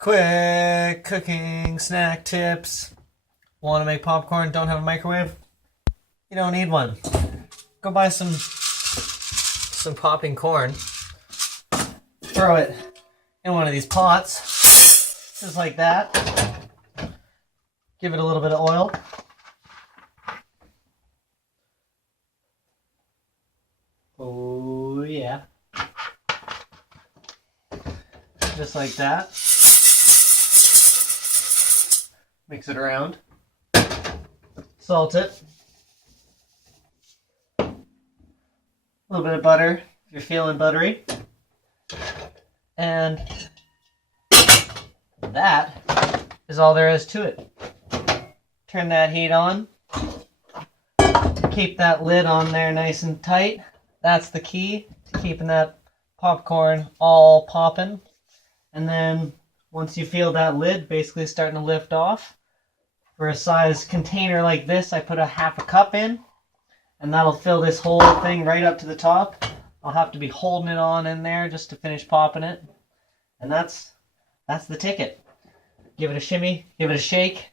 Quick cooking snack tips. Want to make popcorn? Don't have a microwave? You don't need one. Go buy some popping corn. Throw it in one of these pots, just like that. Give it a little bit of oil. Oh yeah. Just like that. Mix it around. Salt it. A little bit of butter if you're feeling buttery. And that is all there is to it. Turn that heat on. Keep that lid on there nice and tight. That's the key to keeping that popcorn all popping. And then once you feel that lid basically starting to lift off, for a size container like this, I put a half a cup in, and that'll fill this whole thing right up to the top. I'll have to be holding it on in there just to finish popping it. And that's the ticket. Give it a shimmy, give it a shake.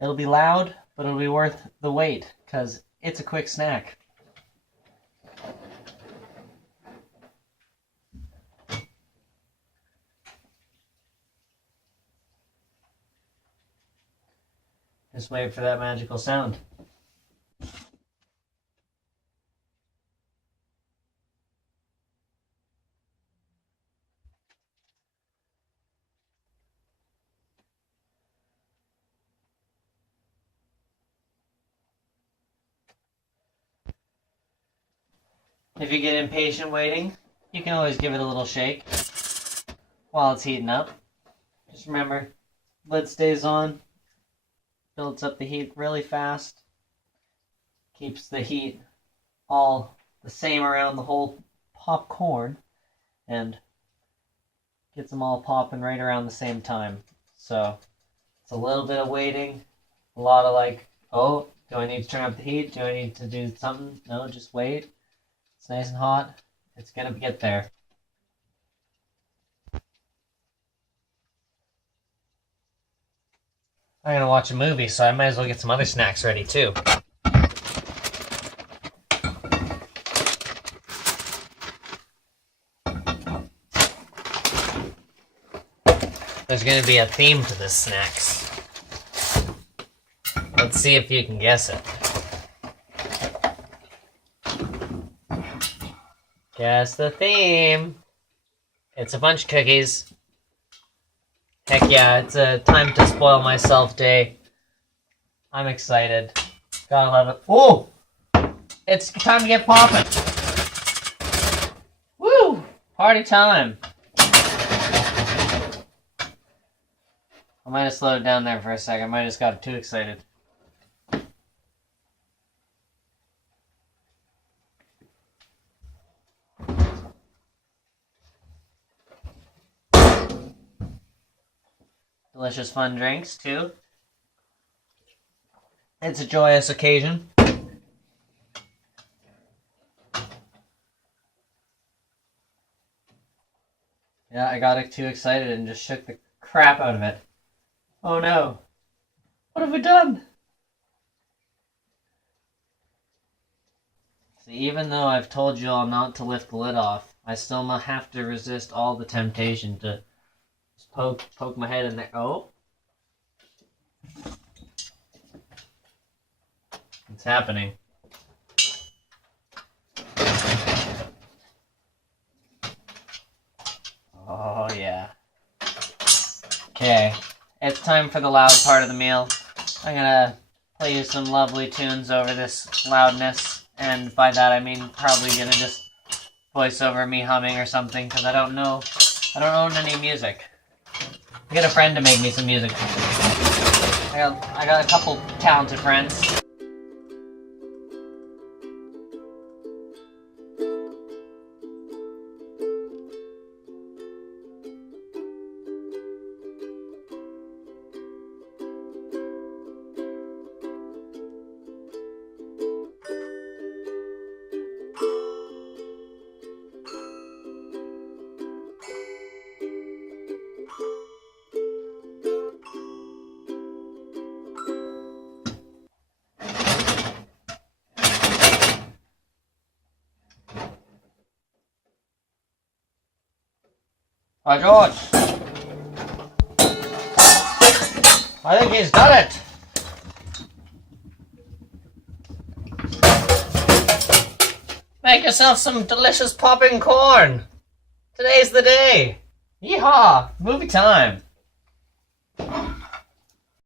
It'll be loud, but it'll be worth the wait, because it's a quick snack. Just wait for that magical sound. If you get impatient waiting, you can always give it a little shake while it's heating up. Just remember, lid stays on, builds up the heat really fast, keeps the heat all the same around the whole popcorn, and gets them all popping right around the same time. So it's a little bit of waiting, a lot of like, oh, do I need to turn up the heat? Do I need to do something? No, just wait. It's nice and hot. It's gonna get there. I'm gonna watch a movie, so I might as well get some other snacks ready too. There's gonna be a theme to this snacks. Let's see if you can guess it. Guess the theme. It's a bunch of cookies. Heck yeah, it's a time to spoil myself day. I'm excited. Gotta love it. Oh! It's time to get popping. Woo! Party time. I might have slowed down there for a second. I might have just got too excited. Delicious fun drinks, too. It's a joyous occasion. Yeah, I got too excited and just shook the crap out of it. Oh no. What have we done? See, even though I've told you all not to lift the lid off, I still have to resist all the temptation to poke my head in there. Oh. It's happening. Oh, yeah. Okay. It's time for the loud part of the meal. I'm gonna play you some lovely tunes over this loudness. And by that I mean probably gonna just voice over me humming or something, because I don't own any music. I get a friend to make me some music. I got a couple talented friends. By George. I think he's done it. Make yourself some delicious popping corn. Today's the day. Yeehaw! Movie time.